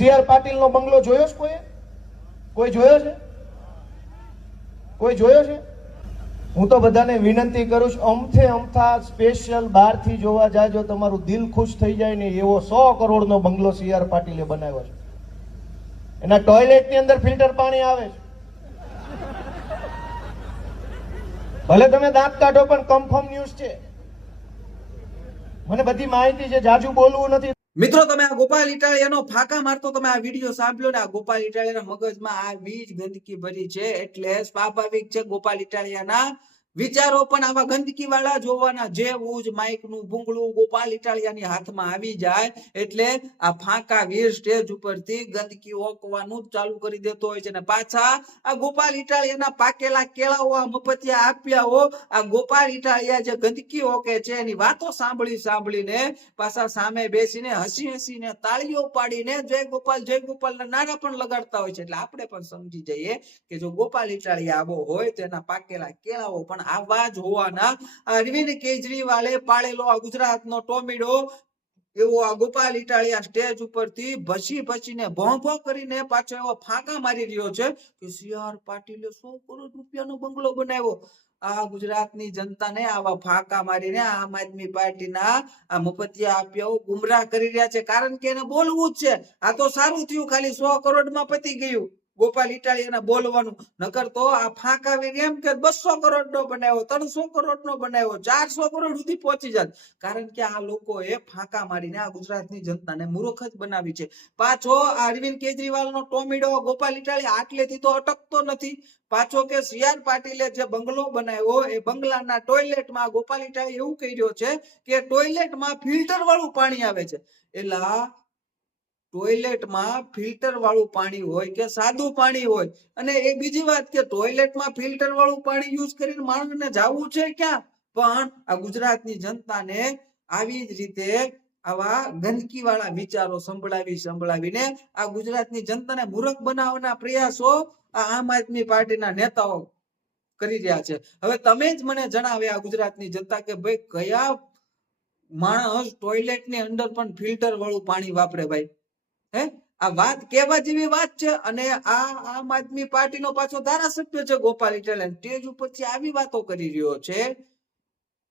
CR પાટીલનો બંગલો જોયો છે કોઈએ? કોઈ જોયો છે? કોઈ જોયો છે? હું તો બધાને વિનંતી કરું છું, અમથે અમથા સ્પેશિયલ બહારથી જોવા જાજો, તમારું દિલ ખુશ થઈ જાય ને એવો 100 કરોડનો બંગલો સીઆર પાટીલે બનાવ્યો છે. એના ટોયલેટની અંદર ફિલ્ટર પાણી આવે છે. ભલે તમે દાંત કાઢો પણ કન્ફર્મ ન્યૂઝ છે. મને બધી માહિતી છે, જાજુ બોલવું નથી. મિત્રો, તમે આ ગોપાલ ઇટાલિયાનો ફાંકા મારતો તમે આ વિડીયો સાંભળ્યો ને આ ગોપાલ ઇટાલિયાના મગજમાં આ વીજ ગંદકી ભરી છે, એટલે સ્વાભાવિક છે ગોપાલ ઇટાલિયાના વિચારો પણ આવા ગંદકી વાળા જોવાના. જેવું જ માઇક નું ભૂંગળું ગોપાલ ઇટાલિયાની હાથમાં આવી જાય એટલે આ ફાંકા વીર સ્ટેજ ઉપરથી ગંદકી ઓકવાનું ચાલુ કરી દેતો હોય છે. ને પાછા આ ગોપાલ ઇટાલિયાના પાકેલા કેળાઓ આ મફતિયા આપ્યા હો, આ ગોપાલ ઇટાલિયા જે ગંદકી ઓકે છે એની વાતો સાંભળીને પાછા સામે બેસીને હસીને તાળીઓ પાડીને જય ગોપાલ ના નારા પણ લગાડતા હોય છે. એટલે આપણે પણ સમજી જઈએ કે જો ગોપાલ ઇટાલિયા આવો હોય તો એના પાકેલા કેળાઓ પણ આવા જ હોવાના. અરવિંદ કેજરીવાલે પાળેલો આ ગુજરાતનો ટોમેડો એવો આ ગોપાલ ઇટાલિયા સ્ટેજ ઉપરથી ભસીને ભોંભો કરીને પાછો એવો ફાંકા મારી રહ્યો છે કે સીઆર પાટીલે 100 કરોડ રૂપિયાનો બંગલો બનાવ્યો. આ ગુજરાતની જનતાને આવા ફાંકા મારીને આમ આદમી પાર્ટીના આ મફતિયા આપ્યાઓ ગુમરાહ કરી રહ્યા છે. કારણ કે એને બોલવું જ છે. આ તો સારું થયું ખાલી 100 કરોડમાં પતી ગયું ગોપાલ ઇટાલિયાના બોલવાનું. નકર તો આ ફાંકા એમ કે 200 કરોડનો બનાવ્યો, 300 કરોડનો બનાવ્યો, 400 કરોડ સુધી પહોંચી જાત. કારણ કે આ લોકોએ ફાંકા મારીને આ ગુજરાતની જનતાને મૂર્ખ જ બનાવી છે. પાછો અરવિંદ કેજરીવાલનો ટોમેડો ગોપાલ ઇટાલિયા આટલેથી તો અટકતો નથી. પાછો કે સીઆર પાટીલે જે બંગલો બનાવ્યો એ બંગલાના ટોયલેટમાં ગોપાલ ઇટાલિયા એવું કહી રહ્યો છે કે ટોયલેટમાં ફિલ્ટર વાળું પાણી આવે છે. એલા ટોયલેટમાં ફિલ્ટર વાળું પાણી હોય કે સાદું પાણી હોય, અને એ બીજી વાત કે ટોયલેટમાં ફિલ્ટર વાળું પાણી યુઝ કરીને માણસને જાવું છે ક્યાં? પણ આ ગુજરાતની જનતાને આવી જ રીતે આવા ગંદકી વાળા વિચારો સંભળાવીને આ ગુજરાતની જનતાને મૂર્ખ બનાવવાના પ્રયાસો આ આમ આદમી પાર્ટીના નેતાઓ કરી રહ્યા છે. હવે તમે જ મને જણાવ્યા ગુજરાતની જનતા કે ભાઈ કયા માણસ ટોયલેટની અંદર પણ ફિલ્ટર વાળું પાણી વાપરે? ભાઈ આ વાત કેવા જેવી વાત છે. અને આ આમ આદમી પાર્ટીનો પાછો ધારાસભ્ય છે ગોપાલ ઇટાલિયા, સ્ટેજ ઉપરથી આવી વાતો કરી રહ્યો છે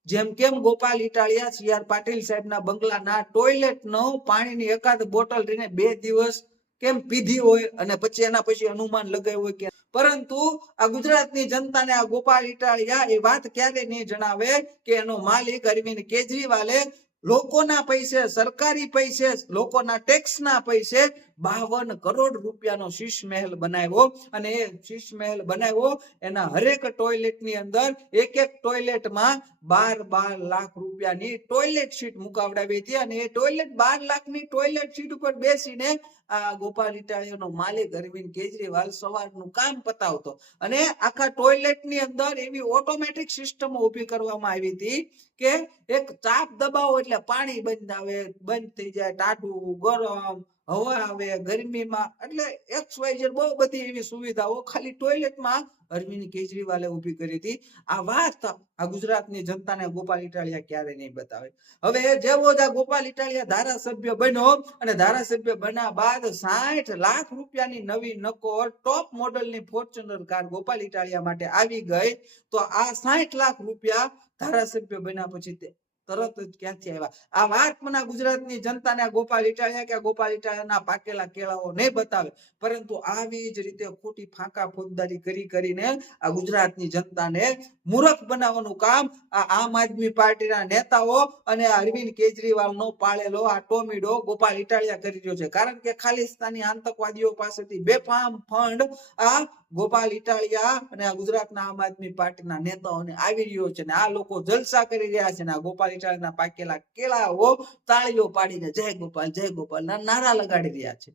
જેમ કેમ ગોપાલ ઇટાલિયા સીઆર પાટીલ સાહેબના બંગલાના ટોયલેટનો પાણીની એકાદ બોટલ લઈને 2 દિવસ કેમ પીધી હોય અને પછી એના પછી અનુમાન લગાવ્યું હોય કે, પરંતુ આ ગુજરાતની જનતાને આ ગોપાલ ઇટાલિયા એ વાત ક્યારે નહીં જણાવે કે એનો માલિક અરવિંદ કેજરીવાલે લોકોના પૈસે, સરકારી પૈસે, લોકોના ટેક્સના પૈસે 52 કરોડ રૂપિયાનો શીશ મહેલ બનાવ્યો. અને એ શીશ મહેલ બનાવ્યો એના હરેક ટોયલેટની અંદર એક ટોયલેટમાં 12 લાખ રૂપિયાની ટોયલેટ સીટ મુકાવડાવી હતી. અને એ ટોયલેટ 12 લાખની ટોયલેટ સીટ ઉપર બેસીને આ ગોપાલ ઇટાલિયાનો માલિક અરવિંદ કેજરીવાલ સવારનું કામ પતાવતો. અને આખા ટોયલેટની અંદર એવી ઓટોમેટિક સિસ્ટમ ઊભી કરવામાં આવી હતી કે એક ચાપ દબાવો એટલે પાણી બંધ થઈ જાય, ટાઢું, ગરમ, હવા આવે ગરમીમાં, એટલે XYZ બહુ બધી એવી સુવિધાઓ ખાલી ટોયલેટમાં અરવિંદ કેજરીવાલે ઊભી કરી હતી. આ વાત આ ગુજરાતની જનતાને ગોપાલ ઇટાલિયા ક્યારે નહીં બતાવે. હવે જેવો જ આ ગોપાલ ઇટાલિયા ધારાસભ્ય બન્યો અને ધારાસભ્ય બન્યા બાદ 60 લાખ રૂપિયાની નવી નકોર ટોપ મોડલની ફોર્ચ્યુનર કાર ગોપાલ ઇટાલિયા માટે આવી ગઈ. તો આ 60 લાખ રૂપિયા ધારાસભ્ય બન્યા પછી તરત જ ક્યાંથી આવ્યા? આ વાત મને ગુજરાતની જનતાને ગોપાલ ઇટાલિયા કે ગોપાલ ઇટાલિયાના પાકેલા કેળાઓ નહીં બતાવે, પરંતુ આવી જ રીતે ખોટી ફાંકા ફોજદારી કરીને આ ગુજરાતની જનતાને મૂર્ખ બનાવવાનું કામ આ આમ આદમી પાર્ટીના નેતાઓ અને અરવિંદ કેજરીવાલનો પાળેલો આ ટોમેડો ગોપાલ ઇટાલિયા કરી રહ્યો છે. કારણ કે ખાલિસ્તાની આતંકવાદીઓ પાસેથી બેફામ ફંડ આ ગોપાલ ઇટાલિયા અને આ ગુજરાતના આમ આદમી પાર્ટીના નેતાઓને આવી રહ્યો છે. ને આ લોકો જલસા કરી રહ્યા છે ને આ ગોપાલ ઇટાલિયાના પાકેલા કેળાઓ તાળીઓ પાડીને જય ગોપાલ ના નારા લગાડી રહ્યા છે.